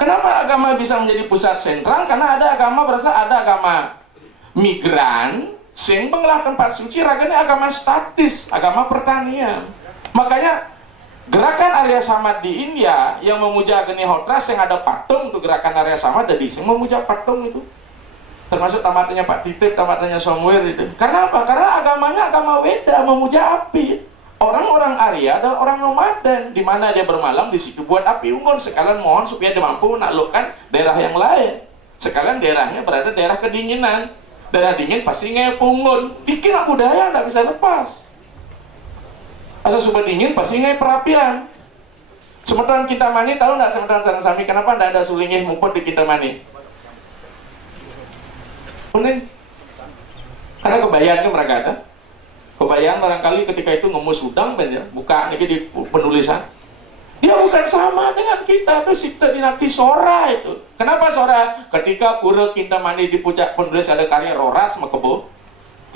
Kenapa agama bisa menjadi pusat sentral? Karena ada agama berasa ada agama migran, sing pengelah tempat suci, raganya agama statis, agama pertanian. Makanya gerakan Arya Samad di India yang memuja Agnihotra, yang ada patung tuh, gerakan Arya Samad dari sing memuja patung itu. Termasuk tamatnya Pak Titip, tamatnya Somewhere itu. Karena apa? Karena agamanya agama Weda, memuja api. Orang-orang Arya adalah orang nomaden, di mana dia bermalam di situ buat api unggun. Sekalian mohon supaya dia mampu menaklukkan daerah yang lain. Sekalian daerahnya berada daerah kedinginan. Daerah dingin pasti ngepung unggun. Bikin budaya nggak bisa lepas. Asal sudah dingin pasti ngepung perapian. Semeton Kintamani, tahu nggak semeton Sarang Sami kenapa nggak ada sulingnya mumput di Kintamani? Kuning. Karena kebayangnya mereka ada. Kebayang barangkali ketika itu ngemus udang ya, buka nih di penulisan. Dia bukan sama dengan kita, itu Sikta Dinasti Sora itu. Kenapa Sora? Ketika Kura Kintamani di puncak penulis ada karya Roras Makebo,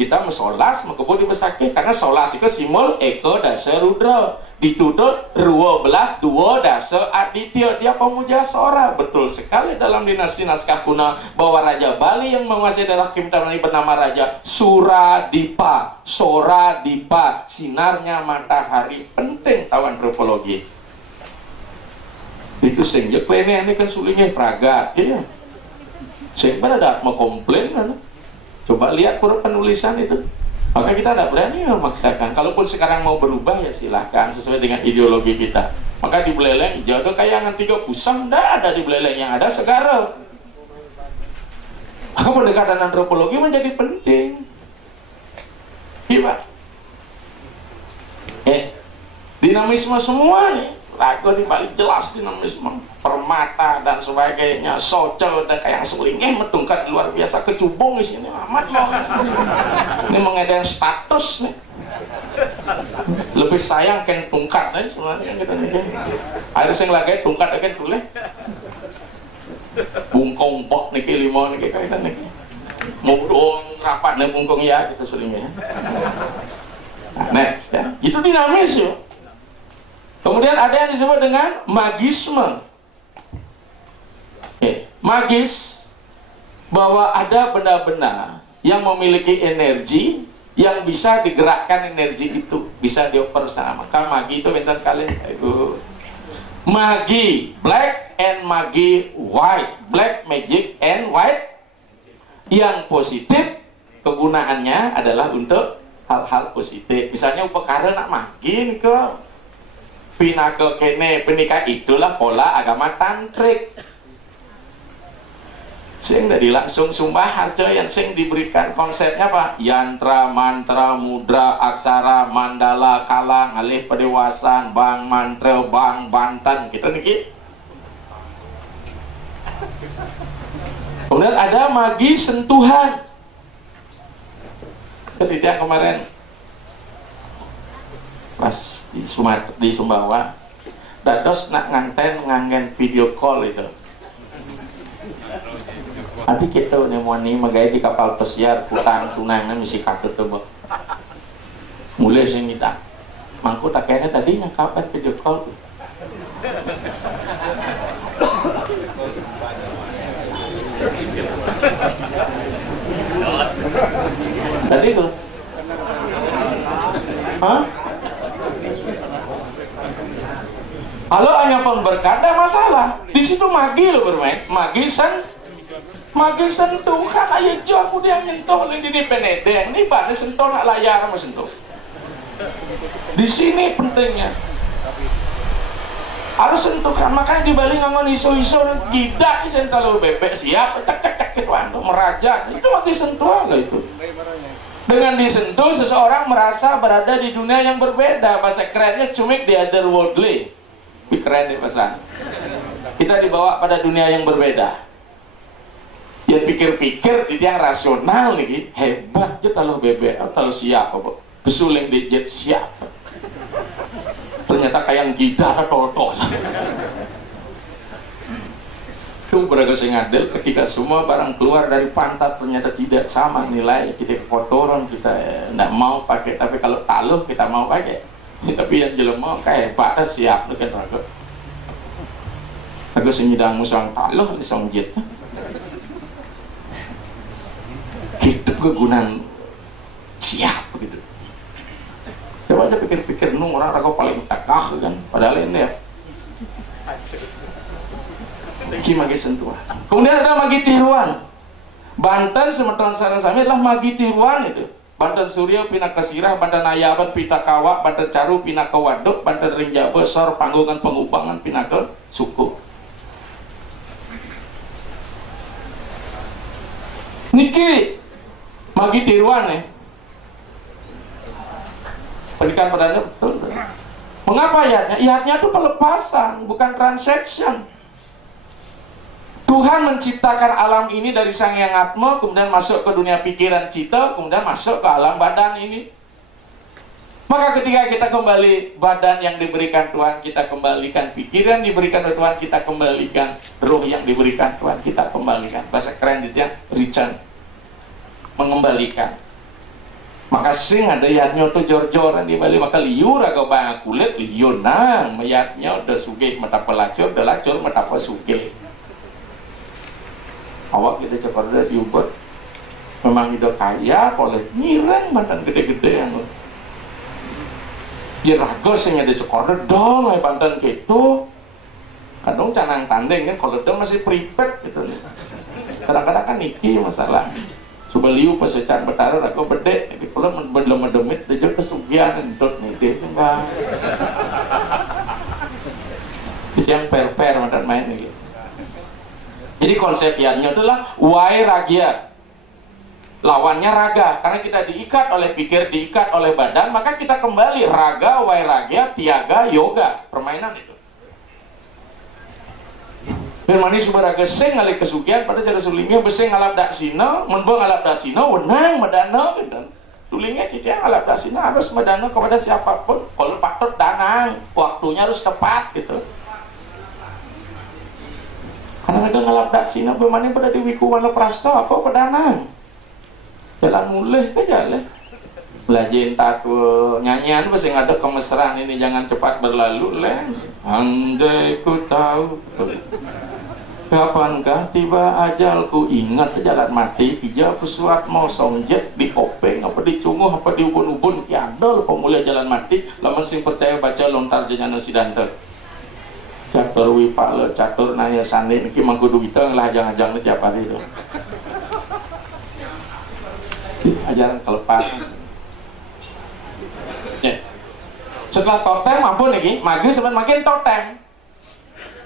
kita mesolas Makebo di Besakih, karena solas itu simbol Eko Dasa Rudra. Ditutup 12 Duo Dasa Aditya, dia pemuja Sora. Betul sekali dalam dinasti naskah kuno bahwa Raja Bali yang menguasai daerah Kintamani bernama Raja Suradipa. Soradipa, sinarnya matahari. Penting tahu antropologi. Itu sehingga ini kan sulingnya Praga, ya. Sehingga ada mau komplain kan? Coba lihat kurang penulisan itu. Maka kita tidak berani memaksakan. Kalaupun sekarang mau berubah ya silahkan sesuai dengan ideologi kita. Maka di Beleleng hijau itu kayangan 3 pusam, tidak ada di Beleleng, yang ada Segara. Maka pendekatan antropologi menjadi penting. Gimana? Dinamisme semuanya. Lagu di balik jelas dinamisme, permata dan sebagainya, socel dan kayak selingih metungkat luar biasa, kecubung di sini amat loh. Ini mengedeng status nih. Lebih sayang kan tungkat nih sebenarnya kita nih. Air sing lagi tungkat akan tulis. Bungkong pok nih limau nih kita nih. Murung rapat nih bungkong ya kita selingih. Next ya, itu dinamis ya. Kemudian ada yang disebut dengan magisme. Magis, bahwa ada benda-benda yang memiliki energi yang bisa digerakkan, energi itu bisa dioper sama. Maka magi itu bentar kalian itu magi black and magi white. Black magic and white. Yang positif kegunaannya adalah untuk hal-hal positif. Misalnya upekara nak magi ke pinaka kene penikah, itulah pola agama tantrik. Sing dari langsung sumpah harja yang sing diberikan konsepnya apa? Yantra, mantra, mudra, aksara, mandala, kala, ngalih pedewasan, bang, mantra, bang, bantan, kita niki. Kemudian ada magi sentuhan. Ketika kemarin pas di Sumbawa, dados nak ngangen video call itu. Adi kita nemoni magaya di kapal pesiar hutang tunangan misi kakek tuh, mulai sing kita mangku tak kayaknya tadinya kapan video call. Tadi tuh, hah? Kalau hanya pemberkat, ada masalah. Di situ magi lo bermain, magi sentuh kan ayo jo aku dia nyentuh lagi di penedeng. Ini pada sentuh nak layar sama sentuh. Di sini pentingnya. Harus sentuhkan, makanya di Bali ngangon iso-iso gidak sentuh bebek siap, cek gitu anu meraja. Itu magi sentuh lah itu. Dengan disentuh seseorang merasa berada di dunia yang berbeda. Bahasa kerennya cumik the otherworldly. Keren deh pesan. Kita dibawa pada dunia yang berbeda. Ya pikir-pikir itu yang rasional nih, hebat ya kalau bebek, kalau siapa kok besuling di jet siap. Ternyata kayak gitar totol. Itu beragam sengadil ketika semua barang keluar dari pantat ternyata tidak sama nilai. Kita kotoran kita tidak mau pakai, tapi kalau taluh kita mau pakai. Tapi yang jelema kayak pada siap dengan raga. raga senyidang musang taluh di songjit hidup kegunaan siap begitu. Coba aja pikir-pikir nung orang raga paling takah kan, padahal ini ya iki magi sentuhan. Kemudian ada magi tiruan. Banten semeton sarasami adalah magi tiruan itu. Banten Surya pina kesirah, Banten Ayaban pita kawa, Banten Caru pina ke waduk, Banten Rinjaba sor panggungan pengupangan pina ke suku. Niki magi tiruan ya. Pendidikan perdana betul. Mengapa ayatnya? Ayatnya itu pelepasan, bukan transaction. Tuhan menciptakan alam ini dari Sang Hyang Atma, kemudian masuk ke dunia pikiran cita, kemudian masuk ke alam badan ini. Maka ketika kita kembali badan yang diberikan Tuhan, kita kembalikan pikiran diberikan oleh Tuhan, kita kembalikan roh yang diberikan Tuhan, kita kembalikan. Bahasa keren itu ya, return, mengembalikan. Maka sing ada yatnya tuh jor-joran di balik, maka liur agak banyak kulit liur nang mayatnya udah sugih mata pelacur, udah lacur mata sugih. Awak kita cepat udah diubah, memang hidup kaya, oleh nyirang mantan gede-gede yang ya raga sing ada cekor dong, bantan gitu. Kadang canang tandeng kan, kalau itu masih prepaid gitu. Kadang-kadang kan niki masalah. Coba liu pesecan bertaruh aku bedek ini pula belum mendemit dia kesugihan entut nih dia enggak yang per mantan main nih. Jadi konsep iannya adalah wai ragia, lawannya raga, karena kita diikat oleh pikir, diikat oleh badan, maka kita kembali raga, wai ragia, tiaga, yoga, permainan itu. Firmani subaraga sing ngalih kesugihan pada cara sulingnya besing ngalap dak sino, menbong ngalap dak sino, wenang medana gitu. Sulingnya dia ngalap dak sino harus medana kepada siapapun. Kalau patut danang, waktunya harus tepat gitu. Karena ada ngalap dak sino, firmani pada diwiku wana prasto apa pedanang. Jalan mulih ke jalan. Belajar tatu nyanyian besing ada kemesraan ini jangan cepat berlalu len. Andai ku tahu kapankah tiba ajalku, ingat jalan mati pija pesuat mau songjet di kopeng apa di cunguh apa di ubun-ubun kiadol pemulia jalan mati laman sing percaya baca lontar jenjana sidanta catur wipale catur naya sandi niki mangkudu kita ngelajang-ajang tiap hari itu ajaran kelepasan ya. Setelah totem ampun nih magi sebenarnya makin totem.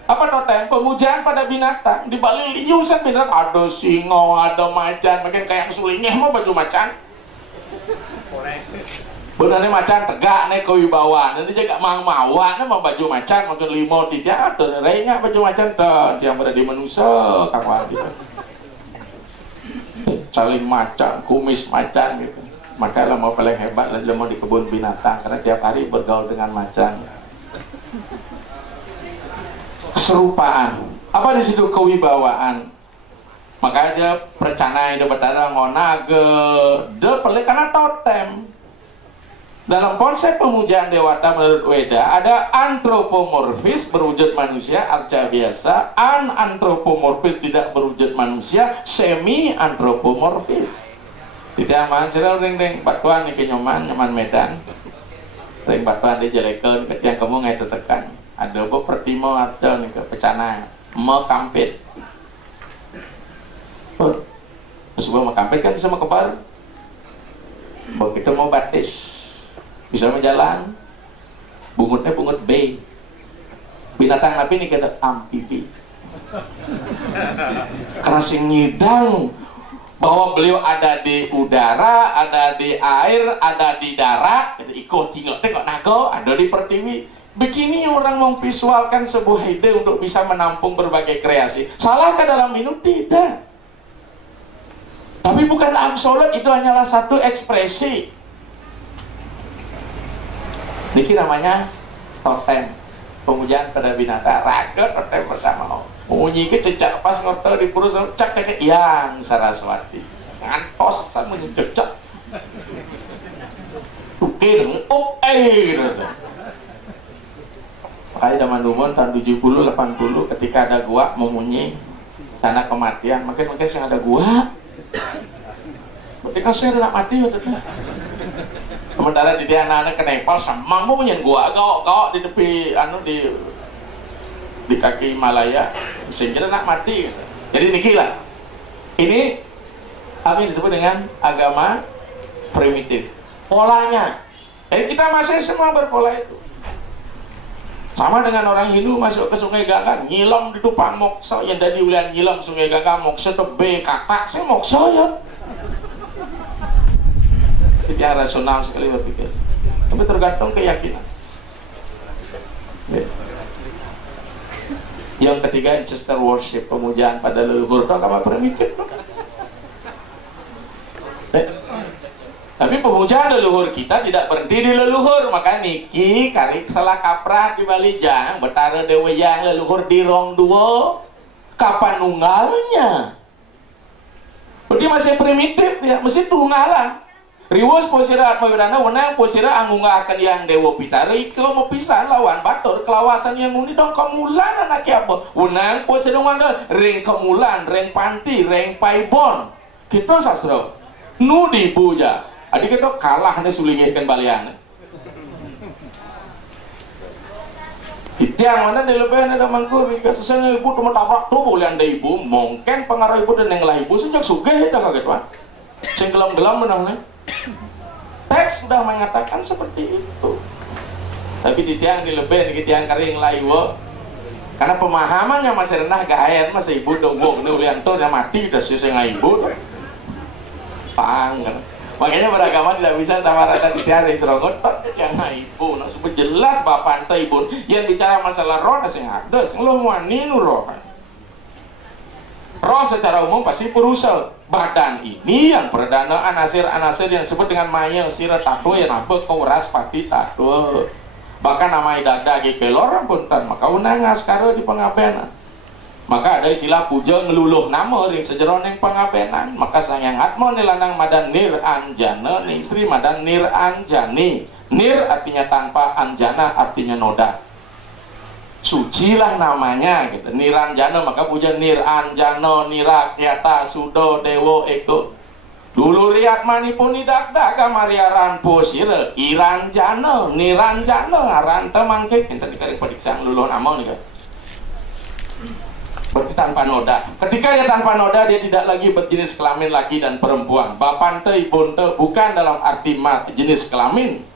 Apa totem? Pemujaan pada binatang. Di Bali liusan binatang ada singo, ada macan, makin kayak sulingnya mau baju macan. Benernya macan tegak nih kewibawaan. Nanti jaga mau-mawan mau baju macan makin limo tidak ada renya baju macan tuh yang berada di manusia kawan gitu. Saling macan, kumis macan gitu. Maka mau paling hebat lah mau di kebun binatang karena tiap hari bergaul dengan macan. Keserupaan. Apa di situ kewibawaan? Maka dia percana dia bertanda ngonaga, dia pelik karena totem. Dalam konsep pemujaan dewata menurut Weda ada antropomorfis berwujud manusia arca biasa, anantropomorfis tidak berwujud manusia, semi antropomorfis. Tidak aman, sirel ring batuan nih nyoman Medan. Ring batuan dia jelekan, yang kamu nggak tertekan. Ada apa pertimo arca nih ke pecana, mau kampit. Sebuah mau kampit kan bisa mau kebar. Begitu mau batis, bisa menjalan. Bungutnya bungut B. Binatang napi nih kita amfibi. Karena sing nyidang bahwa beliau ada di udara, ada di air, ada di darat, ikut tinggal tengok nago, ada di pertiwi. Begini orang memvisualkan sebuah ide untuk bisa menampung berbagai kreasi. Salahkah dalam minum? Tidak. Tapi bukan absolut, itu hanyalah satu ekspresi. Niki namanya totem, pemujaan pada binatang. Raga totem pertama. Munyi ke cecak pas ngotot di purus cak kakek yang Saraswati. Ngantos san menyecak. Tukir, Makanya zaman dulu tahun 70-80 ketika ada gua memunyi tanah kematian, makin sing ada gua. Ketika saya udah mati udah. Sementara di dia anak-anak ke Nepal sama mau punya gua kau di tepi di kaki Himalaya sehingga nak mati. Jadi niki lah. Ini apa yang disebut dengan agama primitif. Polanya. Kita masih semua berpola itu. Sama dengan orang Hindu masuk ke Sungai Gangga, nyilam di depan moksa yang dari ulian nyilam Sungai Gangga moksa tebe kakak saya moksa ya. Itu yang rasional sekali berpikir. Tapi tergantung keyakinan. Yang ketiga ancestor worship, pemujaan pada leluhur. Itu agama primitif. Tapi pemujaan leluhur kita tidak berhenti di leluhur. Maka niki kari salah kaprah di Balijang betara dewa yang leluhur di rong dua kapan nunggalnya. Jadi masih primitif ya, mesti tunggalan. Riwos posira atmawirana wenang posira anggunga akan yang dewa pitara iko mau pisan lawan batur kelawasan yang muni dong kemulan anak apa wenang posira wanda ring kemulan ring panti ring paibon kita sastra nu dipuja adik kita kalah nih sulingihkan balian yang mana di lebahan ada mangkur kasusnya ibu cuma tabrak tuh bulan ada ibu mungkin pengaruh ibu dan yang lah ibu sejak sugih dah kaget pak sing gelam-gelam menangnya. Teks sudah mengatakan seperti itu. Tapi di tiang di lebih di tiang kering laiwo. Karena pemahamannya masih rendah gaen masih ibu donggo ini ulianto dia mati udah susah ibu. Pang. Makanya beragama tidak bisa sama rata di tiang serogot yang ibu. Nah supaya jelas bapak ante ibu yang bicara masalah roh sing ada sing lo wani nu roh. Roh secara umum pasti perusal. Badan ini yang perdana anasir-anasir yang disebut dengan maya sira tatwa yang apa kauras pati tatwa. Bahkan nama dada kelor punten maka unang askara di pengabenan. Maka ada istilah puja ngeluluh nama ring sejeroneng pengabenan. Maka sayang atmo nilanang madan nir anjana ning Sri madan nir anjani. Nir artinya tanpa, anjana artinya noda. Sucilah namanya gitu. Niranjana maka puja Niranjana Nirakyata Sudo Dewo Eko. Dulu riak manipun idak kamariaran posira Iranjana Niranjana aranta mangkit kita dikari padiksang luluh nama nih kan. Berarti tanpa noda. Ketika dia tanpa noda dia tidak lagi berjenis kelamin laki dan perempuan. Bapante ibunte bukan dalam arti jenis kelamin.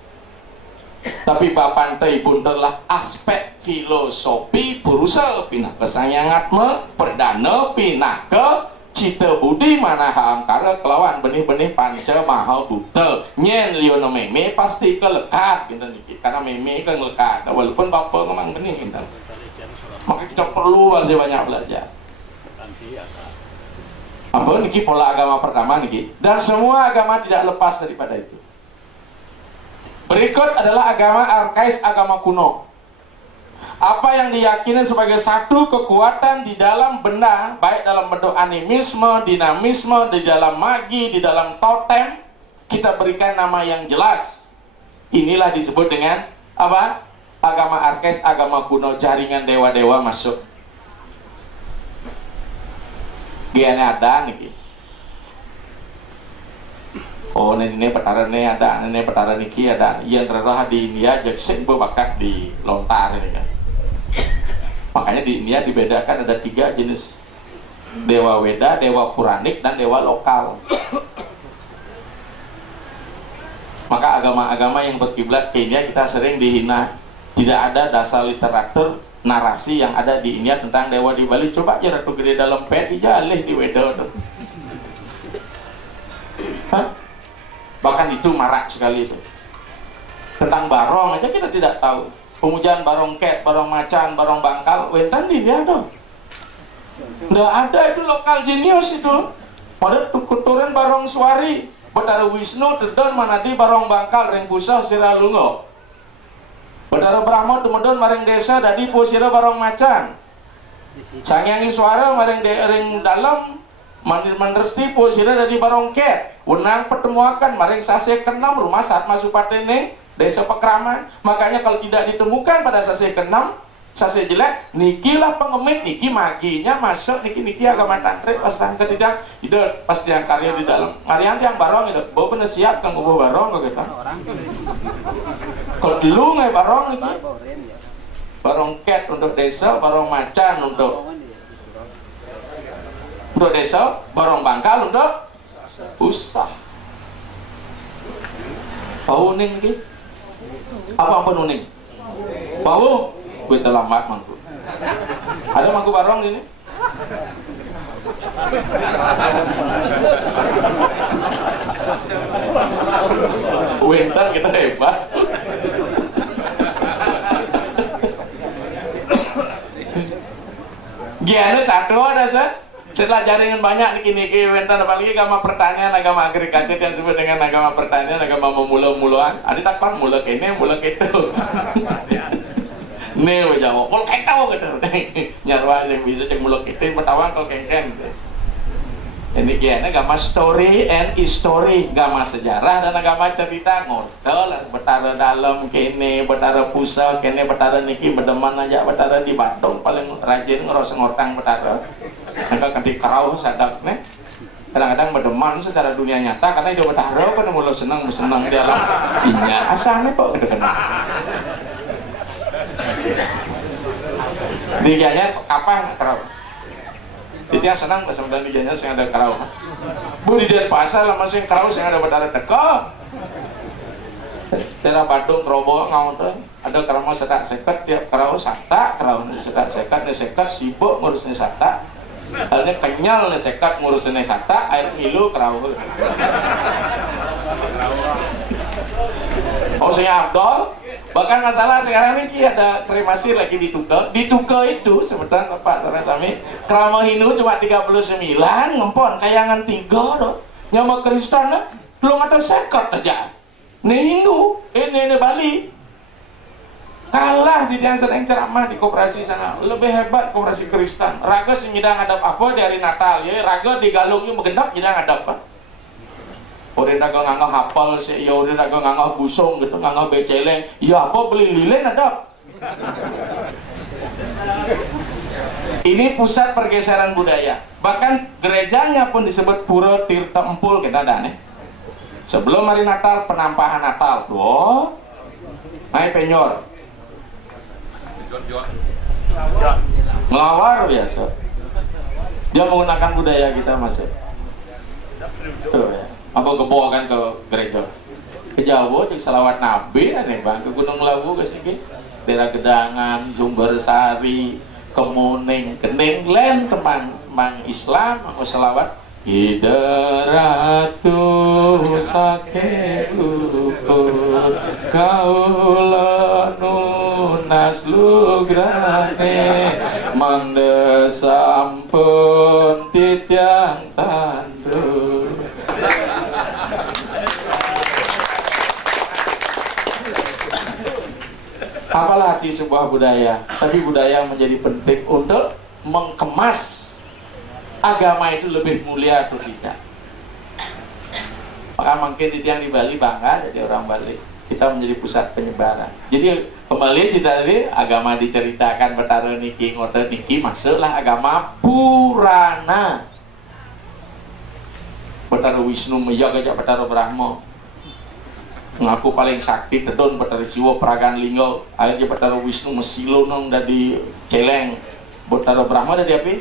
Tapi bapante ibuntelah aspek filosofi purusal pinah kesayangatme perdana pinah ke cita budi mana hamkara kelawan benih-benih panca mahal buta nyen liono meme pasti kelekat gitu nih karena meme kan lekat walaupun bapak memang benih gitu. Maka kita perlu masih banyak belajar. Apa niki pola agama pertama niki dan semua agama tidak lepas daripada itu. Berikut adalah agama arkais, agama kuno. Apa yang diyakini sebagai satu kekuatan di dalam benda, baik dalam bentuk animisme, dinamisme, di dalam magi, di dalam totem, kita berikan nama yang jelas. Inilah disebut dengan apa? Agama arkais, agama kuno, jaringan dewa-dewa masuk. Gini ada nih. Oh ini petara ini ada, ini petara niki ada. Yang terlihat di India jadi bakat di lontar ini kan. Makanya di India dibedakan ada 3 jenis dewa Weda, dewa Puranik, dan dewa lokal. Maka agama-agama yang berkiblat ke India kita sering dihina. Tidak ada dasar literatur narasi yang ada di India tentang dewa di Bali. Coba aja Ratu Gede dalam pet dijalih di Weda tuh. Hah? Bahkan itu marak sekali itu. Tentang barong aja kita tidak tahu. Pemujaan barong ket, barong macan, barong bangkal, wentan di dia tuh. Nggak ada itu lokal jenius itu. Pada tukuturan barong suari, Betara Wisnu terdon manadi barong bangkal ring busa sira lungo. Betara Brahma temedon maring desa dadi posira barong macan. Sangyangi suara maring ring dalam mandir-mandirsti posira dadi barong ket. Wenang pertemuakan maring sase ke-6 rumah saat masuk patene desa Pekraman. Makanya kalau tidak ditemukan pada sase ke-6 Sase jelek, niki lah pengemit, niki maginya masuk, niki agama tantrik, pas tantrik tidak, itu pas yang karya di dalam. Marian yang barong itu, bawa bener siap kan gue barong kok kita. Kalau dulu nggak barong itu, barong cat untuk desa, barong macan untuk desa, barong bangkal untuk usah. Bau ning ki, apa nuning? Bau. Gue terlambat mangku. Ada mangku barong ini? Winter kita hebat. Giana satu ada sih. Setelah jaringan banyak niki winter apalagi agama pertanian, agama agrikultur yang disebut dengan agama pertanian, agama memula-mulaan. Ada takkan mula kene, mula keto. Nih jawab, pol ketau gitu. Nyarwa yang bisa cek muluk itu pertawang kok kengken. Ini kiana agama story and history, agama sejarah dan agama cerita ngordol, betara dalam kene, betara pusat kene, betara niki bedeman aja, betara di Bandung paling rajin ngerasa ngortang betara. Angka kanti kerau sadak nih. Kadang-kadang bedeman secara dunia nyata karena itu betara kan mulai senang di alam dunia. Asalnya kok gitu kan. Diganya apa kerau? Itu yang senang bersama diganya sing ada kerau. Bu di daerah pasar lama sing kerau sing ada berdarah teko. Daerah Bandung Robo ngau tuh ada kerau mau setak seket tiap kerau sata, kerau setak seket nih seket sibuk ngurusnya sata. Halnya kenyal nih seket ngurusnya sata, air milu kerau. Oh sing Abdol. Bahkan masalah sekarang ini ada kremasi lagi di Tuka itu sebentar Pak Sarasami Krama Hindu cuma 39 ngempon kayangan 3 doh. Nyama Kristen belum ada seket aja. Ini Hindu, ini Bali. Kalah di yang sedang ceramah di koperasi sana. Lebih hebat koperasi Kristen. Raga sing ngidang ngadap apa di hari Natal ya, raga digalungnya megendap ngidang ngadap apa. Udah dagang nganggo hafal sih, ya udah dagang nganggo busung gitu, nganggo beceleng. Ya apa beli lilin ada. Ini pusat pergeseran budaya. Bahkan gerejanya pun disebut Pura Tirta Empul kita ada nih. Sebelum hari Natal penampahan Natal, tuh, naik penyor, ngelawar biasa. Dia menggunakan budaya kita masih. Tuh ya. Apa kebawakan ke gereja ke Jawa di selawat Nabi aneh bang ke Gunung Lawu ke sini daerah Gedangan Sumber Sari Kemuning Kening Len teman Islam mau selawat Hidaratu sakelukur kaula nunas lugrane mendesampun titiang tandur. Apalagi sebuah budaya, tapi budaya menjadi penting untuk mengemas agama itu lebih mulia atau tidak. Maka mungkin yang di Bali bangga jadi orang Bali, kita menjadi pusat penyebaran. Jadi kembali kita tadi agama diceritakan betara niki ngoten niki masuklah agama Purana. Betara Wisnu Meya gajah betara Brahma. Ngaku paling sakti tedon betara Siwa Peragan Linggo akhirnya betara Wisnu Mesilo nong dari Celeng betara Brahma dari api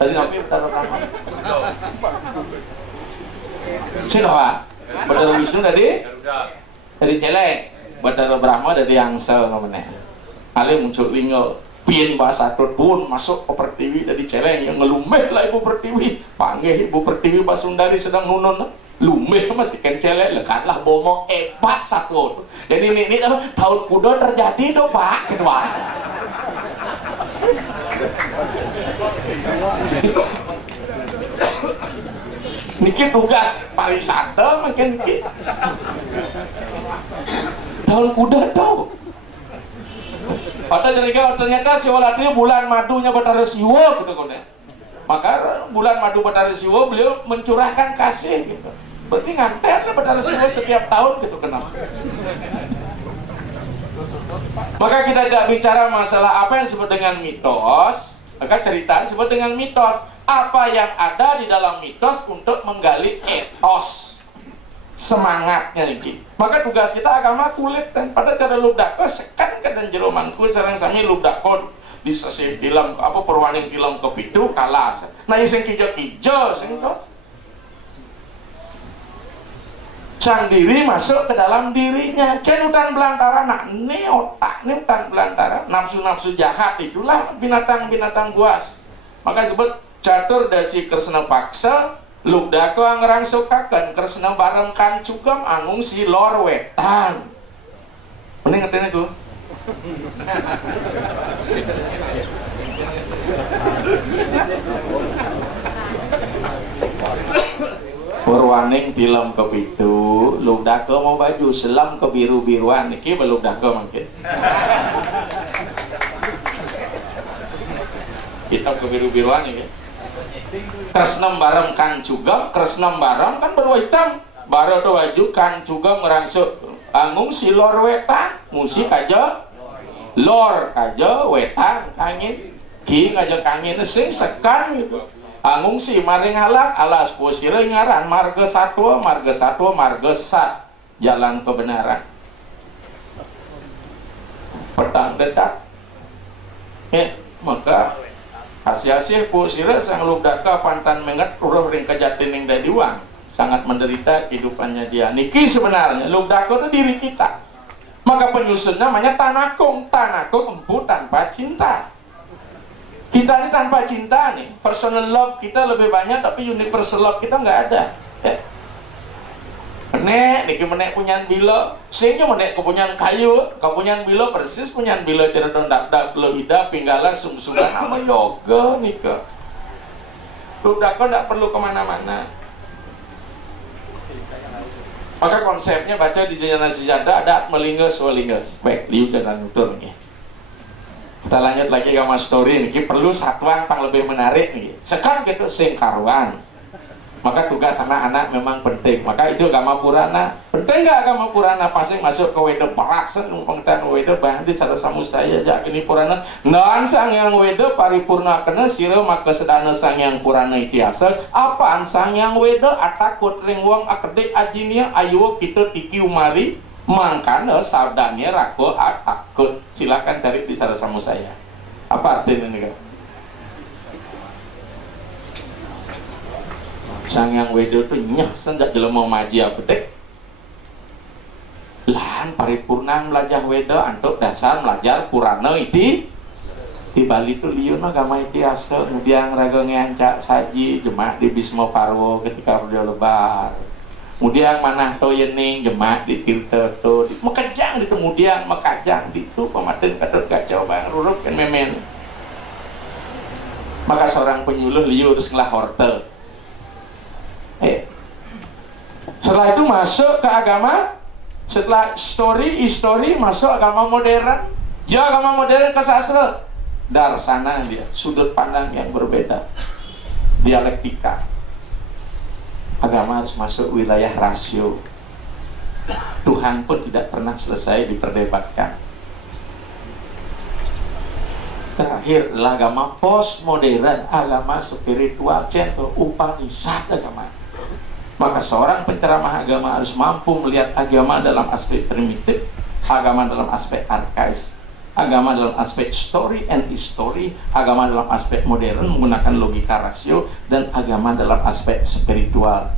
tadi api betara Brahma siapa betara Wisnu dari Celeng betara Brahma dari Angsel namanya kali muncul Linggo pin bahasa pun masuk ke Pertiwi dari Celeng yang ngelumeh lah Ibu Pertiwi panggil Ibu Pertiwi Basundari sedang nunun lumeh masih kencelek lekatlah bomo epat satu. Jadi ini tahun kuda terjadi do Pak kedua. Niki tugas pariwisata makin niki. Tahun kuda do. Ternyata si Walatri bulan madunya betara siwa gitu kan. Maka bulan madu betara siwa beliau mencurahkan kasih gitu. Berarti nganten lah betara siwa setiap tahun gitu kenapa? Maka kita tidak bicara masalah apa yang disebut dengan mitos, maka cerita disebut dengan mitos. Apa yang ada di dalam mitos untuk menggali etos, semangatnya ini. Maka tugas kita agama kulit dan pada cara lubdako sekan ke dan jero mangku sareng sami lubdako di sesi film apa perwaning film kepitu kalas. Nah iseng kijo-kijo sing to. Sang diri masuk ke dalam dirinya. Cen hutan belantara, nah ini otak, ini hutan belantara. Nafsu-nafsu jahat itulah binatang-binatang buas. Maka disebut catur dasi kresna paksa, lubdako angrang sukakan kresna bareng kan cugam angung si lor wetan. Ini ngertiin aku. Purwaning film kepitu, lubdako mau baju selam ke biru-biruan, iki lubdako mungkin. Kita ke biru-biruan ini. Kresnem bareng kan juga, kresnem bareng kan berwa hitam, baru do baju kan juga merangsuk angung si lor wetan, musik aja, lor aja wetan kangin, king aja kangin sing sekan gitu. Angung si maring alas pusira ngaran marga satwa marga sat jalan kebenaran petang dedak maka asih-asih pusira sang lubdaka pantan menget uruh ring kejatining dadiwang sangat menderita kehidupannya dia. Niki sebenarnya lubdaka itu diri kita. Maka penyusun namanya tanakung empu tanpa cinta. Kita ini tanpa cinta nih, personal love kita lebih banyak, tapi universal love kita nggak ada. Menek, niki menek punyan bilo, sehingga menek kepunyan kayu, kepunyan bilo persis punyan bilo ceredon dak lo ida pinggala sung-sungan sama yoga nika. Lubdako nggak perlu kemana-mana. Maka konsepnya baca di Jana Sejadah ada melingga swalingga. Baik, liu dan nutur nih. Kita lanjut lagi ke mas story ini perlu satuan yang lebih menarik nih. Sekarang gitu sing karuan. Maka tugas anak-anak memang penting. Maka itu agama Purana. Penting nggak agama Purana? Pasti masuk ke weda paraksen pengetahuan weda bang di salah samu saya jak ini Purana. Nan sang yang weda paripurna kena sira maka sedana sang yang Purana itiasa. Apaan sang yang weda atakut ring wong akedik ajinia ayo kita tiki umari. Mangkana sabdanya rako takut. Silakan cari di salah samu saya. Apa artinya ini kan? Sang yang wedo tuh nyah senjak jelema maji apa dek? Lahan paripurna belajar wedo antuk dasar belajar Purana itu di Bali tuh liun agama itiasa. Kemudian raga ngancak saji jemaat di Bisma Parwo ketika beliau lebar. Kemudian mana toyening jemaat di Tirta to di Mekajang di kemudian Mekajang di itu pematen kata kacau bang ruruk kan memen. Maka seorang penyuluh liur setelah horte. Setelah itu masuk ke agama, setelah history masuk agama modern. Ya agama modern ke sastra. Darsana dia, sudut pandang yang berbeda. Dialektika. Agama harus masuk wilayah rasio. Tuhan pun tidak pernah selesai diperdebatkan. Terakhir adalah agama postmodern, agama spiritual, centro Upanishad agama. Maka seorang penceramah agama harus mampu melihat agama dalam aspek primitif, agama dalam aspek arkais, agama dalam aspek story and history, agama dalam aspek modern menggunakan logika rasio, dan agama dalam aspek spiritual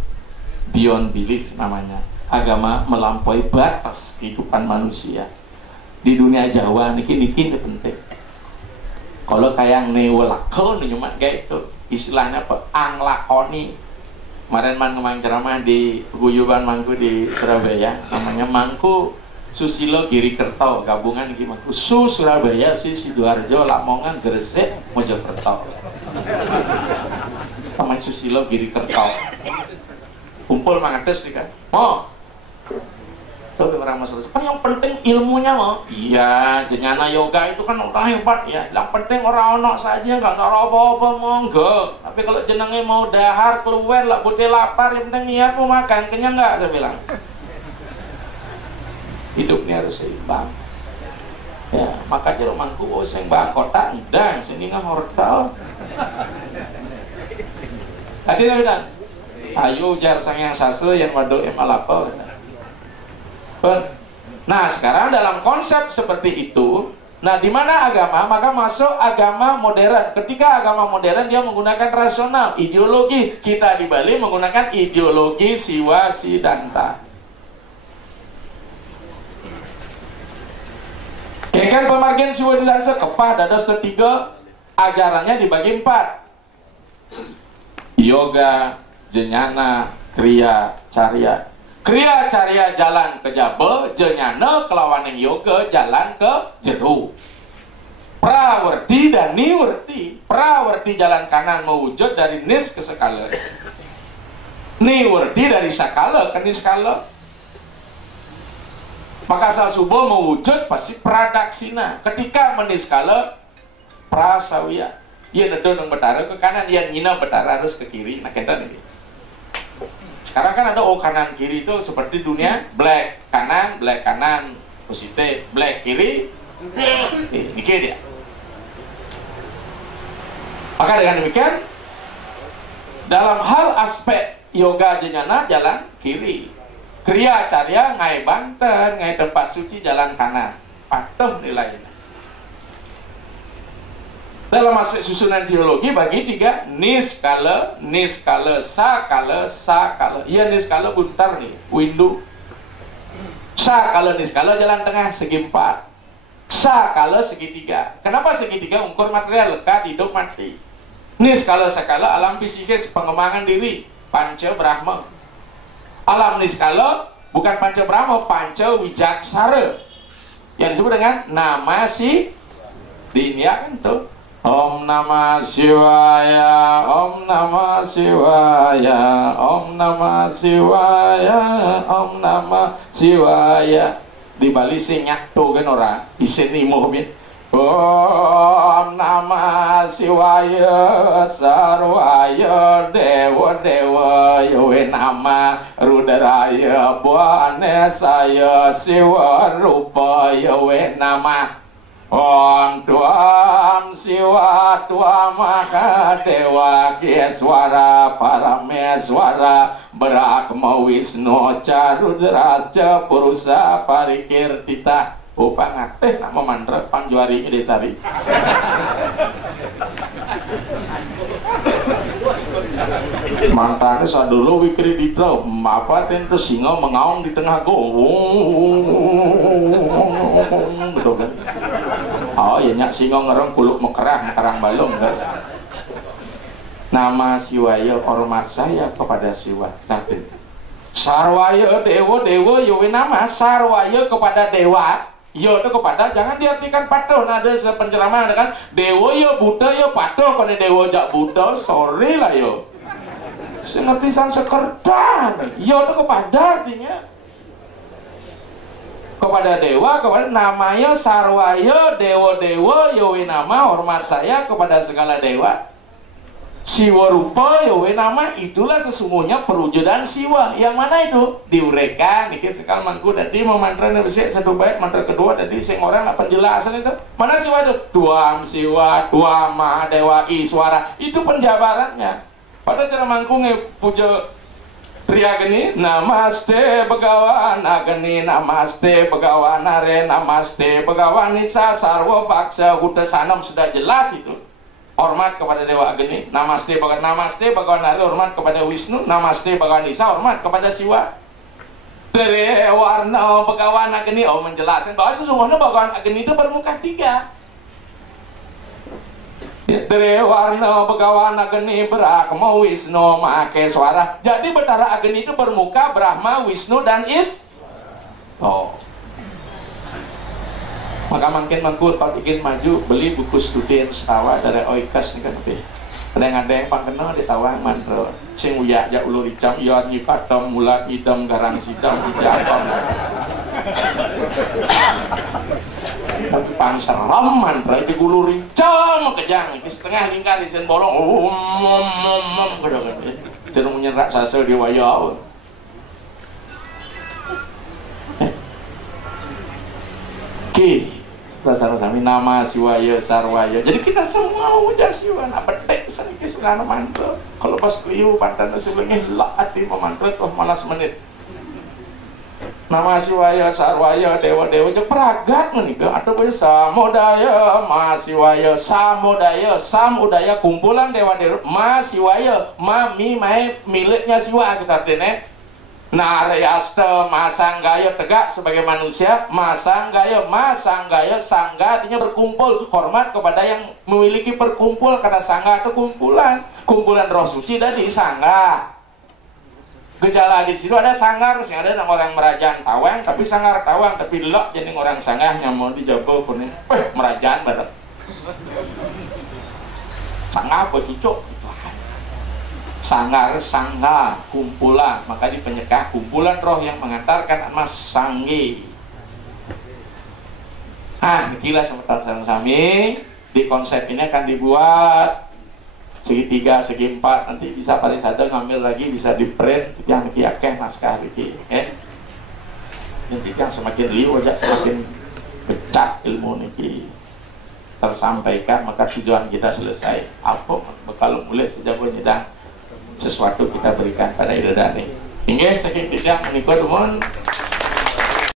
beyond belief namanya. Agama melampaui batas kehidupan manusia. Di dunia Jawa niki ini penting. Kalau kayak newelakon cuma kayak itu istilahnya apa? Anglakoni. Kemarin man ceramah di Guyuban Mangku di Surabaya, namanya Mangku Susilo Girikerto, gabungan iki Mangku Surabaya si Sidoarjo Lamongan Gresik Mojokerto. Namanya Susilo Girikerto. Kumpul mangates nih kan. Oh. Tuh orang masalah. Kan yang penting ilmunya mau. Iya, jengana yoga itu kan orang hebat ya. Yang penting orang ono saja nggak ngaruh apa-apa monggo. Tapi kalau jenenge mau dahar keluar lah, putih lapar, yang penting niat mau makan, kenyang nggak? Saya bilang. Hidup ini harus seimbang. Ya. maka jero mangku oh sing bangkota ndang sini nggak mortal. Tadi dan ayo jar sang yang sase yang waduk emalapa. Nah sekarang dalam konsep seperti itu, nah di mana agama maka masuk agama modern. Ketika agama modern dia menggunakan rasional, ideologi. Kita di Bali menggunakan ideologi siwa sidanta. Kan pemargian siwa sidanta kepah dados ketiga ajarannya dibagi 4. Yoga, jnana, kriya, carya. Kriya carya jalan ke jabe, jnana kelawan yang yoga jalan ke jeru. Prawerti dan niwerti. Prawerti jalan kanan mewujud dari nis ke skala. Niwerti dari sakala ke niskala. Maka asal subuh mewujud pasti pradaksina. Ketika meniskala prasawiya. Ia nedo nang betara ke kanan, ia ngina betara harus ke kiri. Nah kita nih. Sekarang kan ada kanan kiri itu seperti dunia black kanan positif, black kiri ini dia. Maka dengan demikian dalam hal aspek yoga jnana jalan kiri, kriya carya ngai banten ngai tempat suci jalan kanan, patuh nilainya. Dalam aspek susunan teologi bagi 3, niskala, sakala. Iya niskala buntar nih, windu. Sakala niskala jalan tengah segi 4. Sakala segitiga. Kenapa segitiga? Ukur material lekat hidup mati. Niskala sakala alam psikis pengembangan diri, panca brahma. Alam niskala bukan panca brahma, panca wijaksara. Yang disebut dengan nama si dinia kan tuh. Om Namah Shivaya, Om Namah Shivaya, Om Namah Shivaya, Om Namah Shivaya. Di Bali sing nyakto kan ora, di sini mau bin. Om Namah Shivaya, Sarvaya Dewa Dewa Yowe Nama Rudraya Bwane Saya Siwa Rupa Yowe Nama. Om Tuam Siwa Tua Mahadewa Keswara Parameswara Brahma Wisnu Carudraja Purusa Parikirtita. Pangateh nama mantra Panjuari Desari. Mantannya saat dulu wikri di draw, apa tentu singa mengaung di tengah go, betul kan? Oh ya nyak singa ngereng kuluk mekerang balong guys. Nama Siwaya hormat saya kepada Siwa. Tapi Sarwaya Dewa Dewa Yowe nama Sarwaya kepada Dewa. Yo itu kepada jangan diartikan patuh. Nah ada penceramah kan Dewa yo Buddha yo patuh pada Dewa jak Buddha. Sorry lah yo. Saya ngerti Sanskerta. Yo itu kepada artinya kepada dewa, kepada namanya Sarwaya Dewa Dewa Yowe nama hormat saya kepada segala dewa. Siwa rupa Yowe nama itulah sesungguhnya perwujudan siwa. Yang mana itu? Diuraikan niki sekal mangku dadi mau mantra bersih satu bait mantra kedua dadi sing orang lah penjelasan itu. Mana siwa itu? Tuam siwa, tuam mahadewa iswara. Itu penjabarannya. Pada cara mangku puja pria geni namaste Bhagawan ageni namaste Bhagawan are namaste Bhagawan nisa sarwa baksa huta sanam sudah jelas itu. Hormat kepada Dewa Agni, namaste Bhagawan Hari, hormat kepada Wisnu, namaste Bhagawan Nisa, hormat kepada Siwa. Dari warna Bhagawan Agni, menjelaskan bahwa sesungguhnya Bhagawan Agni itu bermuka 3. Dari warna Bhagawan Agni, Brahma, Wisnu, Maheswara. Jadi Betara Agni itu bermuka Brahma, Wisnu, dan maka makin mangkut kalau ingin maju beli buku studi setawa dari Oikas nih kan ada yang pangkena di tawang mantra sing uyak jak ulur icam yon nyipatom mulat idam garang sidam dijapam pangseram mantra itu gulur icam kejang di setengah lingkar di sen bolong gitu kan cenderung menyerak sasa di wayau. sami nama siwaya sarwaya. Jadi kita semua udah siwa nak petek saniki sunana mantra. Kalau pas liu pantana sebelumnya lah hati pemantra tuh malas menit. Nama siwaya sarwaya dewa-dewa je peragat menikah atau samudaya masiwaya samudaya samudaya kumpulan dewa-dewa masiwaya mami mai miliknya siwa kita artinya narayasta masanggaya tegak sebagai manusia masanggaya sangga artinya berkumpul hormat kepada yang memiliki perkumpul karena sangga itu kumpulan roh suci dari sangga. Gejala di situ ada sanggar, sih ada orang merajaan tawang, tapi sanggar tawang, tapi lok jadi orang sanggahnya mau dijawab kuning, merajaan berat. Sangga apa cucuk? Sanggar, sangga, kumpulan, maka di penyekah kumpulan roh yang mengantarkan mas sanggi. Gila sama-sama di konsep ini akan dibuat segi 3, segi 4, nanti bisa paling sada ngambil lagi, bisa di print yang kiakeh naskah lagi, nanti yang semakin liu aja semakin pecah ilmu niki tersampaikan, maka tujuan kita selesai. Apa kalau mulai sudah menyedang sesuatu kita berikan pada idadani. Hingga saking tidak menikah